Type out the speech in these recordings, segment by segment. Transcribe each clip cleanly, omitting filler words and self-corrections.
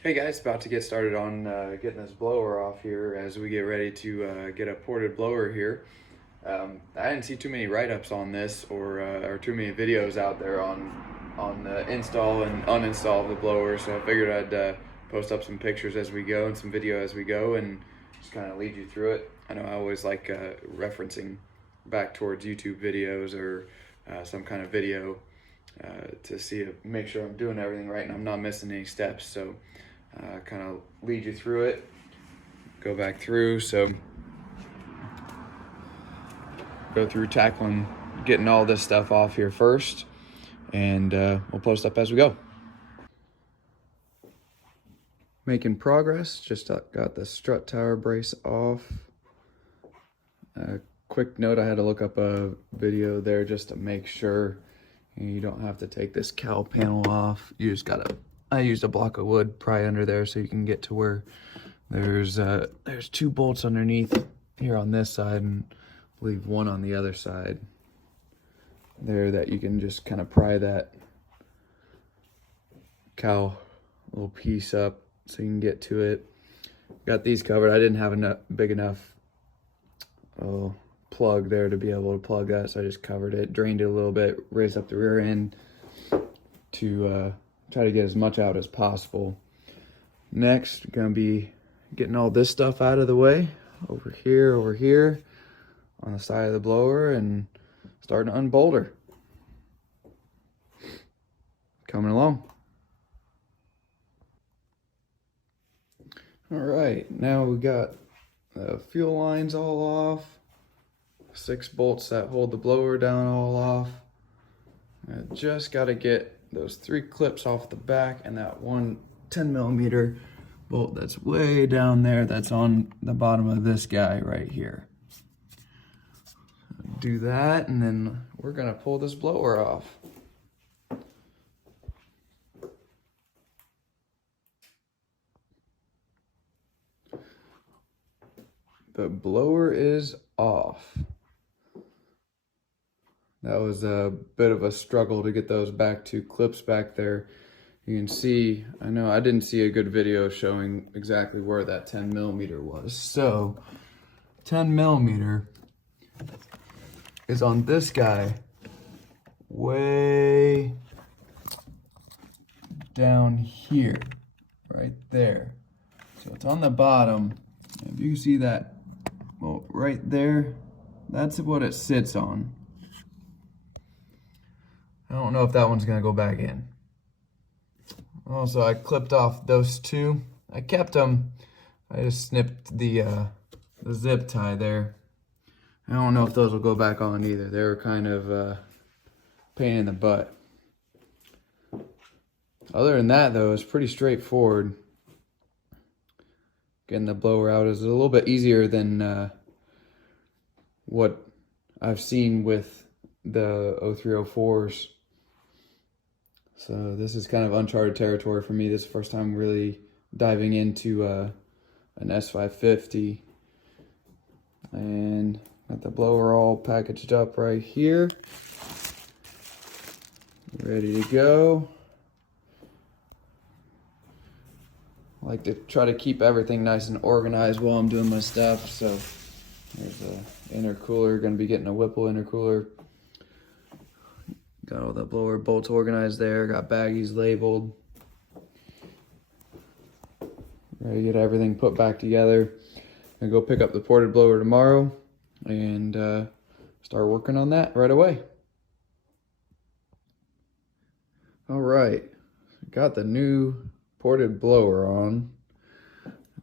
Hey guys, about to get started on getting this blower off here as we get ready to get a ported blower here. I didn't see too many write-ups on this or too many videos out there on the install and uninstall of the blower, so I figured I'd post up some pictures as we go and some video as we go and just kind of lead you through it. I know I always like referencing back towards YouTube videos or some kind of video to make sure I'm doing everything right and I'm not missing any steps. So kind of lead you through it, go back through. So go through tackling, getting all this stuff off here first, and we'll post up as we go. Making progress, just got the strut tower brace off. Quick note, I had to look up a video there just to make sure you don't have to take this cowl panel off. You just gotta, I used a block of wood, pry under there so you can get to where there's 2 bolts underneath here on this side and I believe 1 on the other side there that you can just kind of pry that cowl little piece up so you can get to it. Got these covered. I didn't have enough big enough plug there to be able to plug that, so I just covered it, drained it a little bit, raised up the rear end to try to get as much out as possible. Next, gonna be getting all this stuff out of the way over here on the side of the blower and starting to unbolt her. Coming along. All right, now we got the fuel lines all off, 6 bolts that hold the blower down all off. I just got to get those 3 clips off the back and that one 10mm bolt that's way down there that's on the bottom of this guy right here. Do that and then we're gonna pull this blower off. The blower is off. That was a bit of a struggle to get those back 2 clips back there. You can see, I know I didn't see a good video showing exactly where that 10mm was. So 10mm is on this guy way down here, right there. So it's on the bottom. If you see that, well, right there, that's what it sits on. I don't know if that one's gonna go back in. Also, I clipped off those 2. I kept them. I just snipped the zip tie there. I don't know if those will go back on either. They were kind of pain in the butt. Other than that, though, it's pretty straightforward. Getting the blower out is a little bit easier than what I've seen with the 0304s. So this is kind of uncharted territory for me. This is the first time really diving into an S550. And got the blower all packaged up right here. Ready to go. I like to try to keep everything nice and organized while I'm doing my stuff. So there's a intercooler, gonna be getting a Whipple intercooler. Got all the blower bolts organized there, got baggies labeled. Ready to get everything put back together. Gonna go pick up the ported blower tomorrow and start working on that right away. All right, got the new ported blower on.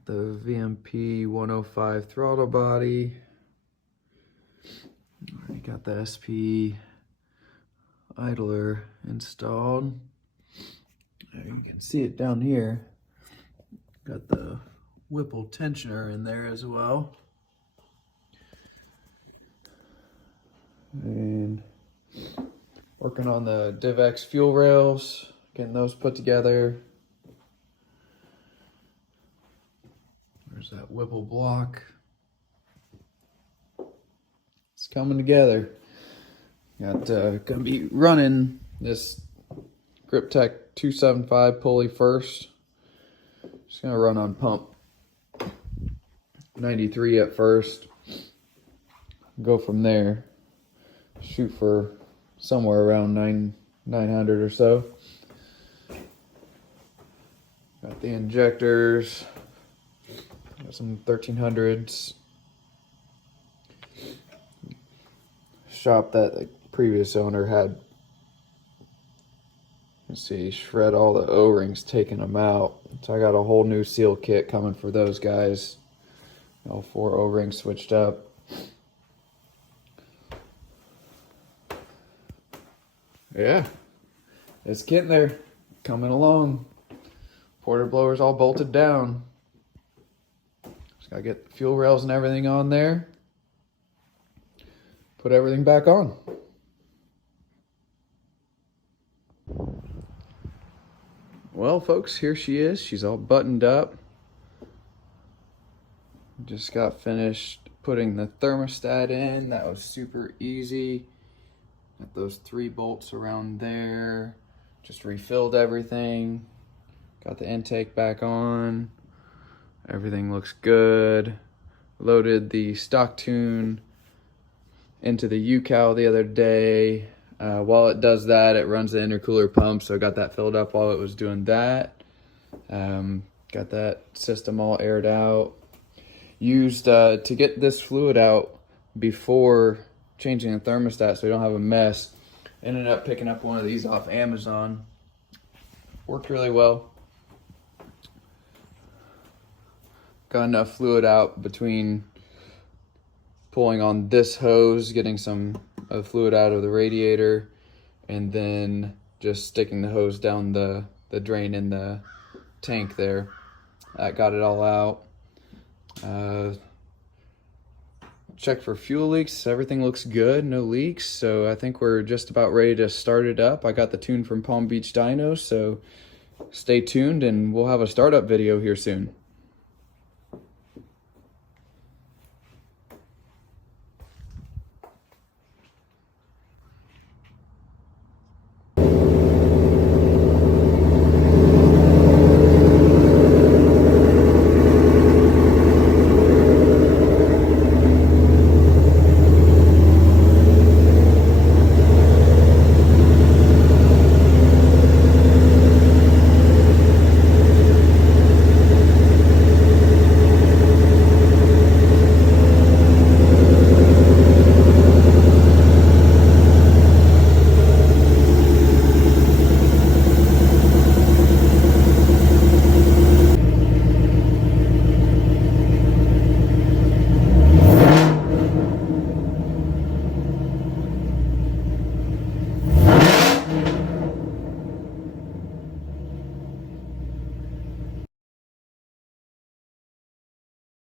The VMP 105 throttle body. Already got the SP idler installed. You can see it down here. Got the Whipple tensioner in there as well. And working on the DivX fuel rails, getting those put together. There's that Whipple block. It's coming together. Got gonna be running this Grip Tech 275 pulley first. Just gonna run on pump 93 at first. Go from there. Shoot for somewhere around 900 or so. Got the injectors. Got some 1300s. Shop that the previous owner had, let's see, shred all the O-rings, taking them out. So I got a whole new seal kit coming for those guys. All 4 O-rings switched up. Yeah, it's getting there, coming along. Ported blower's all bolted down. Just gotta get the fuel rails and everything on there. Put everything back on. Well, folks, here she is. She's all buttoned up. Just got finished putting the thermostat in. That was super easy. Got those 3 bolts around there. Just refilled everything. Got the intake back on. Everything looks good. Loaded the stock tune into the UCal the other day. While it does that, it runs the intercooler pump, so I got that filled up while it was doing that. Got that system all aired out. Used to get this fluid out before changing the thermostat so we don't have a mess. Ended up picking up one of these off Amazon. Worked really well. Got enough fluid out between pulling on this hose, getting some of the fluid out of the radiator, and then just sticking the hose down the drain in the tank there. That got it all out. Check for fuel leaks. Everything looks good, no leaks. So I think we're just about ready to start it up. I got the tune from Palm Beach Dyno, so stay tuned and we'll have a startup video here soon.